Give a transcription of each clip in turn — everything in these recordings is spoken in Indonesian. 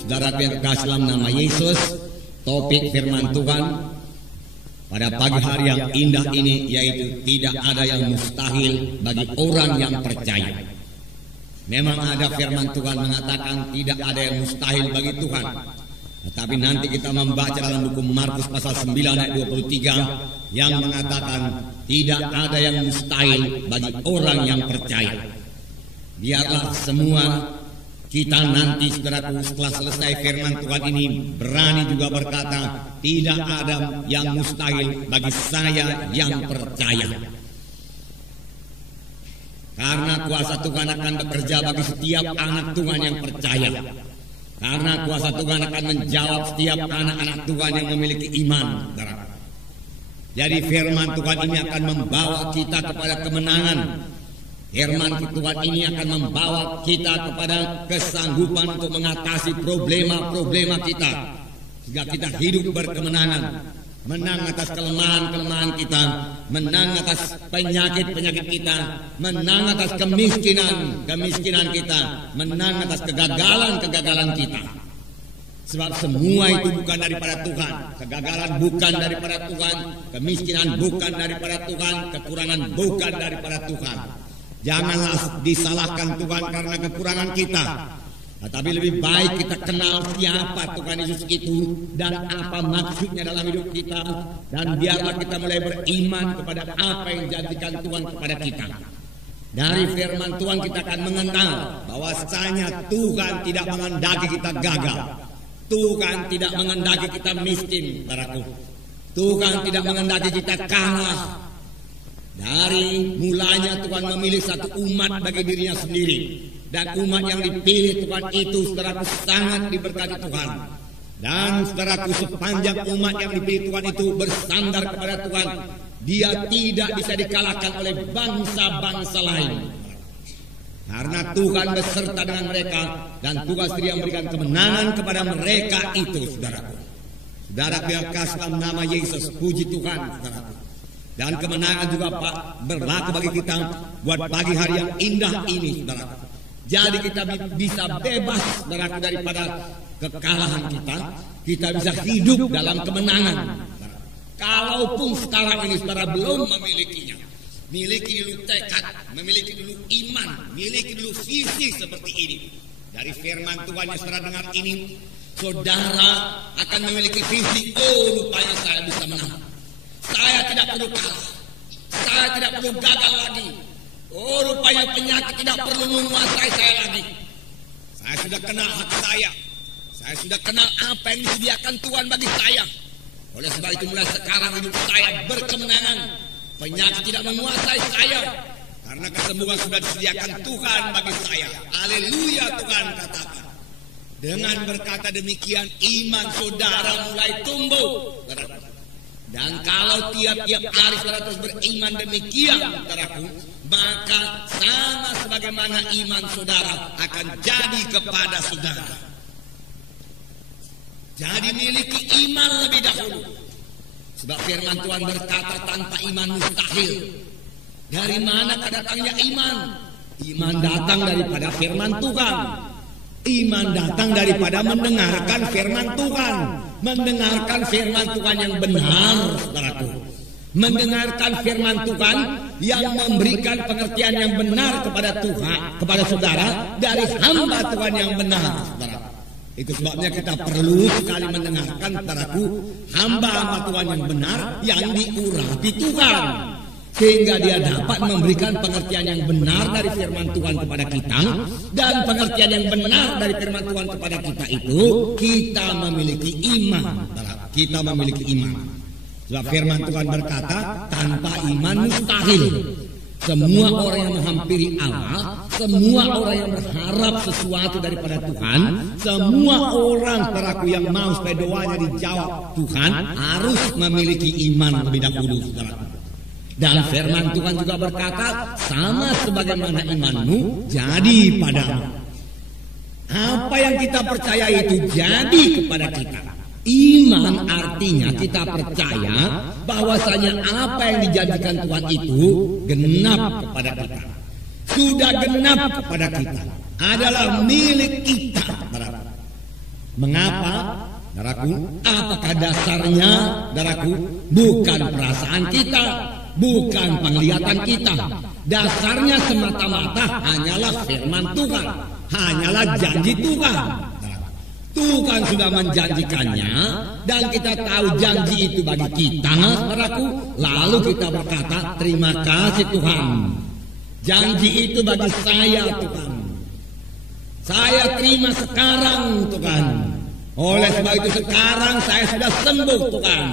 Saudara yang kekasih dalam nama Yesus, topik firman Tuhan pada pagi hari yang indah ini yaitu tidak ada yang mustahil bagi orang yang percaya. Memang ada firman Tuhan mengatakan tidak ada yang mustahil bagi Tuhan. Tetapi nanti kita membaca dalam buku Markus pasal 9 ayat 23 yang mengatakan tidak ada yang mustahil bagi orang yang percaya. Biarlah semua kita nanti saudaraku setelah selesai firman Tuhan ini berani juga berkata tidak ada yang mustahil bagi saya yang percaya. Karena kuasa Tuhan akan bekerja bagi setiap anak Tuhan yang percaya. Karena kuasa Tuhan akan menjawab setiap anak-anak Tuhan yang memiliki iman. Jadi firman Tuhan ini akan membawa kita kepada kemenangan. Firman Tuhan ini akan membawa kita kepada kesanggupan untuk mengatasi problema-problema kita. Sehingga kita hidup berkemenangan. Menang atas kelemahan-kelemahan kita. Menang atas penyakit-penyakit kita. Menang atas kemiskinan kita. Menang atas kegagalan-kegagalan kita. Sebab semua itu bukan daripada Tuhan. Kegagalan bukan daripada Tuhan. Kemiskinan bukan daripada Tuhan. Kekurangan bukan daripada Tuhan. Janganlah disalahkan Tuhan karena kekurangan kita. Tetapi lebih baik kita kenal siapa Tuhan Yesus itu dan apa maksudnya dalam hidup kita. Dan biarlah kita mulai beriman kepada apa yang dijadikan Tuhan kepada kita. Dari firman Tuhan kita akan mengenal bahwasanya Tuhan tidak menghendaki kita gagal. Tuhan tidak menghendaki kita miskin, saudaraku. Tuhan tidak menghendaki kita kalah. Dari mulanya Tuhan memilih satu umat bagi dirinya sendiri. Dan umat yang dipilih Tuhan itu saudaraku sangat diberkati Tuhan. Dan saudaraku sepanjang umat yang dipilih Tuhan itu bersandar kepada Tuhan, dia tidak bisa dikalahkan oleh bangsa-bangsa lain. Karena Tuhan beserta dengan mereka dan Tuhan sendiri yang memberikan kemenangan kepada mereka itu, saudaraku. Saudaraku yang kasih dalam nama Yesus, puji Tuhan, saudaraku. Dan kemenangan juga berlaku bagi kita buat pagi hari yang indah ini, saudaraku. Jadi kita bisa bebas daripada kekalahan kita. Kita bisa hidup dalam kemenangan. Kalaupun sekarang ini saudara belum memilikinya. Miliki dulu tekad, memiliki dulu iman, miliki dulu visi seperti ini. Dari firman Tuhan yang saudara dengar ini, saudara akan memiliki visi. Oh, rupanya saya bisa menang. Saya tidak perlu kalah. Saya tidak perlu gagal lagi. Oh, rupanya penyakit tidak perlu menguasai saya lagi. Saya sudah kenal hak saya. Saya sudah kenal apa yang disediakan Tuhan bagi saya. Oleh sebab itu mulai sekarang hidup saya berkemenangan. Penyakit tidak menguasai saya. Karena kesembuhan sudah disediakan Tuhan bagi saya. Haleluya, Tuhan katakan. Dengan berkata demikian iman saudara mulai tumbuh. Dan kalau tiap-tiap hari saudara terus beriman demikian, saudaraku, maka sama sebagaimana iman saudara akan jadi kepada saudara. Jadi miliki iman lebih dahulu. Sebab firman Tuhan berkata tanpa iman mustahil. Dari mana datangnya iman? Iman datang daripada firman Tuhan. Iman datang daripada mendengarkan firman Tuhan. Mendengarkan firman Tuhan yang benar, saudaraku. Mendengarkan firman Tuhan yang memberikan pengertian yang benar kepada Tuhan, kepada saudara dari hamba Tuhan yang benar, saudara. Itu sebabnya kita perlu sekali mendengarkan, saudaraku, hamba-hamba Tuhan yang benar yang diurapi Tuhan. Sehingga dia dapat memberikan pengertian yang benar dari firman Tuhan kepada kita. Dan pengertian yang benar dari firman Tuhan kepada kita itu, kita memiliki iman. Kita memiliki iman. Sebab firman Tuhan berkata, tanpa iman mustahil. Semua orang yang menghampiri Allah, semua orang yang berharap sesuatu daripada Tuhan, semua orang saudaraku yang mau supaya doanya dijawab Tuhan, harus memiliki iman lebih dahulu, saudaraku. Dan firman Tuhan juga berkata, sama sebagaimana imanmu jadi padamu. Apa yang kita percaya itu jadi kepada kita. Iman artinya kita percaya bahwasanya apa yang dijanjikan Tuhan itu genap kepada kita. Sudah genap kepada kita. Adalah milik kita. Mengapa? Saudaraku, apakah dasarnya? Saudaraku, bukan perasaan kita, bukan penglihatan kita. Dasarnya semata-mata hanyalah firman Tuhan, hanyalah janji Tuhan. Tuhan sudah menjanjikannya dan kita tahu janji itu bagi kita, saudaraku. Lalu kita berkata, terima kasih Tuhan. Janji itu bagi saya, Tuhan. Saya terima sekarang, Tuhan. Oleh sebab itu sekarang saya sudah sembuh, Tuhan.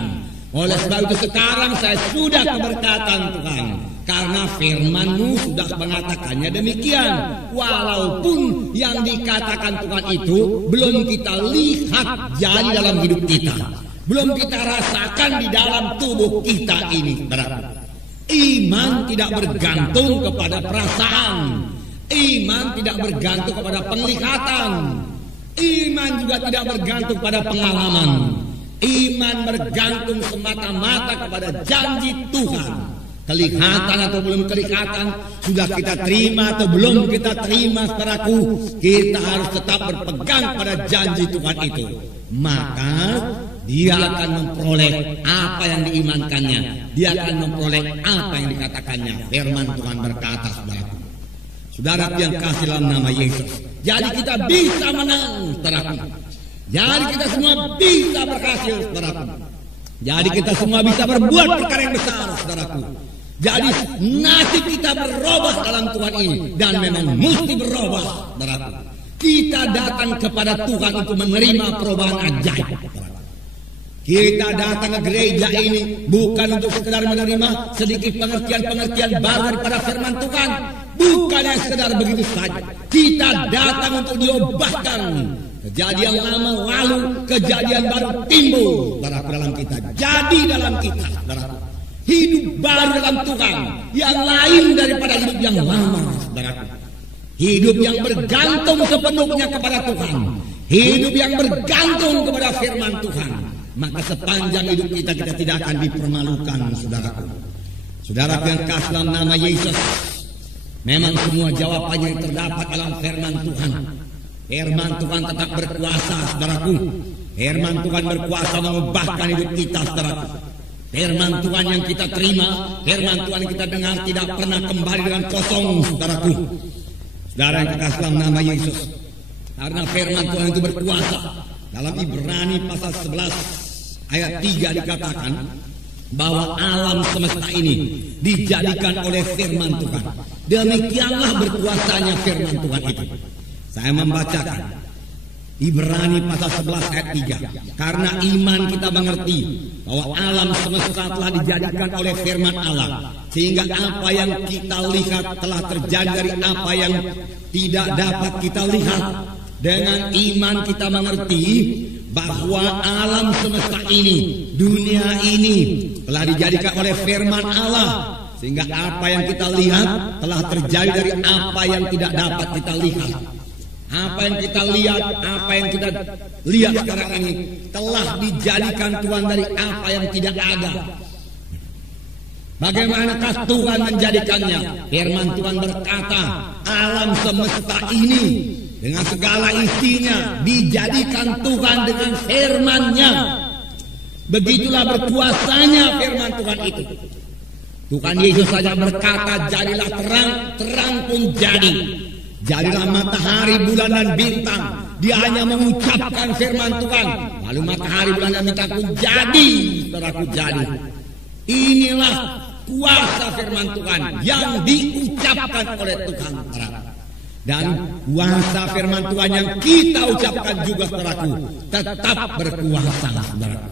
Oleh sebab itu sekarang saya sudah keberkatan, Tuhan. Karena firman-Mu sudah mengatakannya demikian. Walaupun yang dikatakan Tuhan itu belum kita lihat jadi dalam hidup kita, belum kita rasakan di dalam tubuh kita ini. Iman tidak bergantung kepada perasaan. Iman tidak bergantung kepada penglihatan. Iman juga tidak bergantung pada pengalaman. Iman bergantung semata-mata kepada janji Tuhan. Kelihatan atau belum kelihatan, sudah kita terima atau belum kita terima, saudaraku, kita harus tetap berpegang pada janji Tuhan itu. Maka dia akan memperoleh apa yang diimankannya. Dia akan memperoleh apa yang dikatakannya. Firman Tuhan berkata, saudaraku. Saudara yang kasih dalam nama Yesus. Jadi kita bisa menang, saudaraku. Jadi kita semua bisa berhasil, saudaraku. Jadi kita semua bisa berbuat perkara yang besar, saudaraku. Jadi nasib kita berubah dalam Tuhan ini. Dan memang mesti berubah, saudaraku. Kita datang kepada Tuhan untuk menerima perubahan ajaib. Kita datang ke gereja ini bukan untuk sekedar menerima sedikit pengertian-pengertian baru daripada firman Tuhan. Bukan yang sekedar begitu saja. Kita datang untuk diubahkan. Kejadian lama lalu, kejadian baru timbul dalam kita. Jadi dalam kita, saudaraku. Hidup baru dalam Tuhan yang lain daripada hidup yang lama, saudaraku. Hidup yang bergantung sepenuhnya kepada Tuhan. Hidup yang bergantung kepada firman Tuhan. Maka sepanjang hidup kita tidak akan dipermalukan, saudaraku. Saudaraku yang kasih dalam nama Yesus. Memang semua jawabannya yang terdapat dalam firman Tuhan. Firman Tuhan tetap berkuasa, saudaraku. Firman Tuhan berkuasa mengubahkan hidup kita, saudaraku. Firman Tuhan yang kita terima, firman Tuhan yang kita dengar tidak pernah kembali dengan kosong, saudaraku. Saudara yang kekasih dalam nama Yesus. Karena firman Tuhan itu berkuasa. Dalam Ibrani pasal 11 ayat 3 dikatakan bahwa alam semesta ini dijadikan oleh firman Tuhan. Demikianlah berkuasanya firman Tuhan itu. Saya membacakan Ibrani pasal 11 ayat 3. Karena iman kita mengerti bahwa alam semesta telah dijadikan oleh firman Allah, sehingga apa yang kita lihat telah terjadi dari apa yang tidak dapat kita lihat. Dengan iman kita mengerti bahwa alam semesta ini, dunia ini telah dijadikan oleh firman Allah, sehingga apa yang kita lihat telah terjadi dari apa yang tidak dapat kita lihat. Apa yang kita lihat, apa yang kita lihat sekarang ini telah dijadikan Tuhan dari apa yang tidak ada. Bagaimanakah Tuhan menjadikannya? Firman Tuhan berkata, alam semesta ini dengan segala isinya dijadikan Tuhan dengan firman-Nya. Begitulah berkuasanya firman Tuhan itu. Tuhan Yesus saja berkata, jadilah terang, terang pun jadi. Jadilah matahari, bulan dan bintang. Dia hanya mengucapkan firman Tuhan. Lalu matahari, bulan dan bintang pun jadi. Saudaraku, jadi. Inilah kuasa firman Tuhan yang diucapkan oleh Tuhan. Dan kuasa firman Tuhan yang kita ucapkan juga, saudaraku, tetap berkuasa, saudaraku.